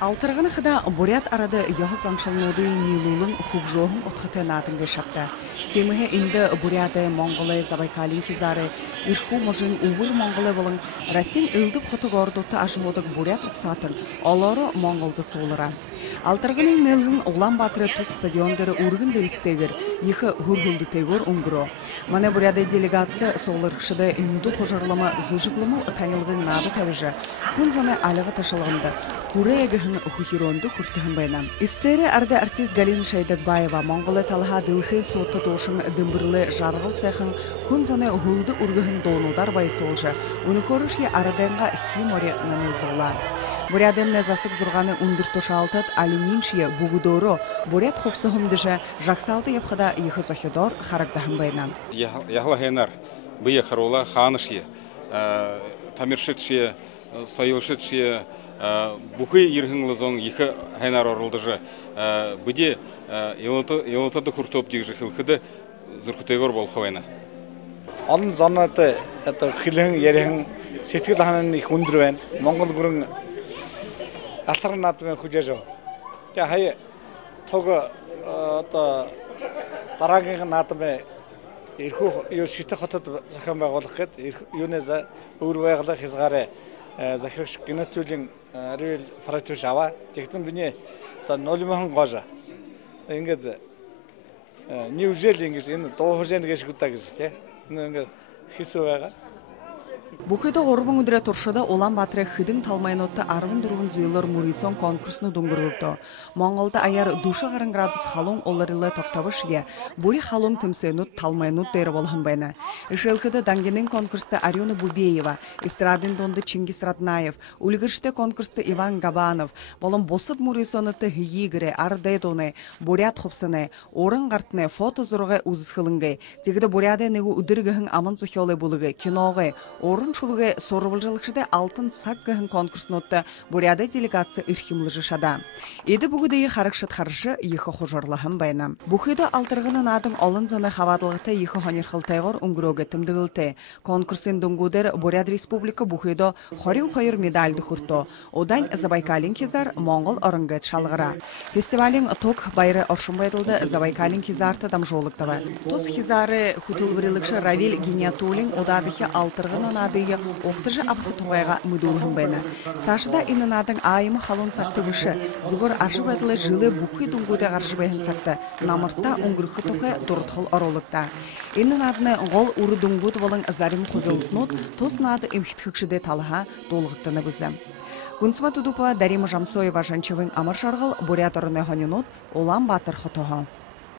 Алтырганы хада бурят арады яхас амшалнуды нилулын хубжоғын отхыты надынғы шапта. Темігі инді буряды Монголы Забайкалин кизары ирху можын увыл Монголы болын Расин ылдып хоты гордуты ажмодық бурят ұқсатын олары Монголды солыра. Алтыргының мелгін Улан Батыры топ стадиондары ургын дырыстегір, ехі хургулды тегор унгро. Мане буряды делегация солырықшыды нюду хожарлама зужықлымыл танылғын нады тавыжы. Күн заны алығы ташылғынды. Хурегін хухиронды хуртығын байнам. Иссері арды артист Галина Шайдакбаева Монголы талха дылхы соты дошын дымбырлы жарғыл сәхін күн заны хулды ургығын донудар байсы олжы. Унықорышке араденға химори нанылзылар. Бурядын нәзасық зұрғаны ұндыр тошалтыт алинимшие бугудоро буряд хопсығымдыжы жақсалды епқыда ехі зохидор харагдахын байнам. Яхла хенар бия харола ханышие, тамиршитшие, сайылшитшие, бухы ирхыңлызон ехі хенар орылдыжы бүде елотады хуртоп дегжі хилхыды зұрқытегор бол хавайна. Олон зонаты хилхың, ярихың, сеткіл ханын их үндөр байн, Монгол гүрін алтаргын надымен хүжежу. Хай тога дараагийн надымен ирхүү юу шитэх хотод захин байгуулах гээд юунаас өөр байгалах хязгаараа захирагч генетилийн ариул фрактивш аваа. Тэгтэн биний нулимхан гожа. Ингээд нийвжэл ингэж энэ дуу хожин гэж гутаа гэж тий. Энэ ингээд хийсүү байгаа. Бухыда орбун үдірі тұршыда Улан Батыры хыдың талмайнотты 14 зыйлар Мурисон конкурсны дуңгырғырды. Монголда аяр душы ғарын градус халун оларылы тоқтавышыге, бұри халун тімсенут талмайнут дәрі болған байны. Ішелкіді дангенен конкурсты Арюна Бубеева, Истрадын донды Чингис Раднаев, үлгіршті конкурсты Иван Габанов, болын босыд Мурисонытты хүйегірі, ардайдоны, бурят хопсыны, орын ғартыны, фото зұрғы ұзысқылыңғы, тегіді буряды негу үдіргіхін амын зұхиолы бұлығы, киноғы, орын шулығы сорвылжылықшыда алтын саққығын конкурснотты буряды делегация ирхимлыжы шада. Еді бүгідегі харықшыт харышы ехі хожарлығын байна. Бұхыды алтырғының адым олын заны хавадылғыты ехі хонерхылтайғыр үңгіроғы тімдігілті. Конкурсын дүнгудер Буряд Республика бұхыды хорин қойыр медальды хүрті. Одан Забайкалин кезар Моңғол орынғы шалғыра. Фестивалин ток байры оршынбайдылды Забайкалин кезарты дам жолықтывы. Тос кезары хүтілбірілікші Равил Гениатулин одадығы алтырғының адығы оқтыжы абхытуғайға мүдуылғын байны. Сашыда инынадың айымы халын сақты вышы, зүгір ашы бәділі жылы бұқы дүнгуді ғаршы байын сақты, намыртта ұңғырқы тұқы дұрытқыл оролықта. Инынадыны ғол ұры дүнгуд болың зарим құдылытнут, тос нады имхитхікшіде талыға долғыттыны бізі. Гүнсіма Тудупова, Дарима Жамсоева, Жанчевын Амыр Шарғыл, Бурят орыны хонинут, Улан Батыр құтығы.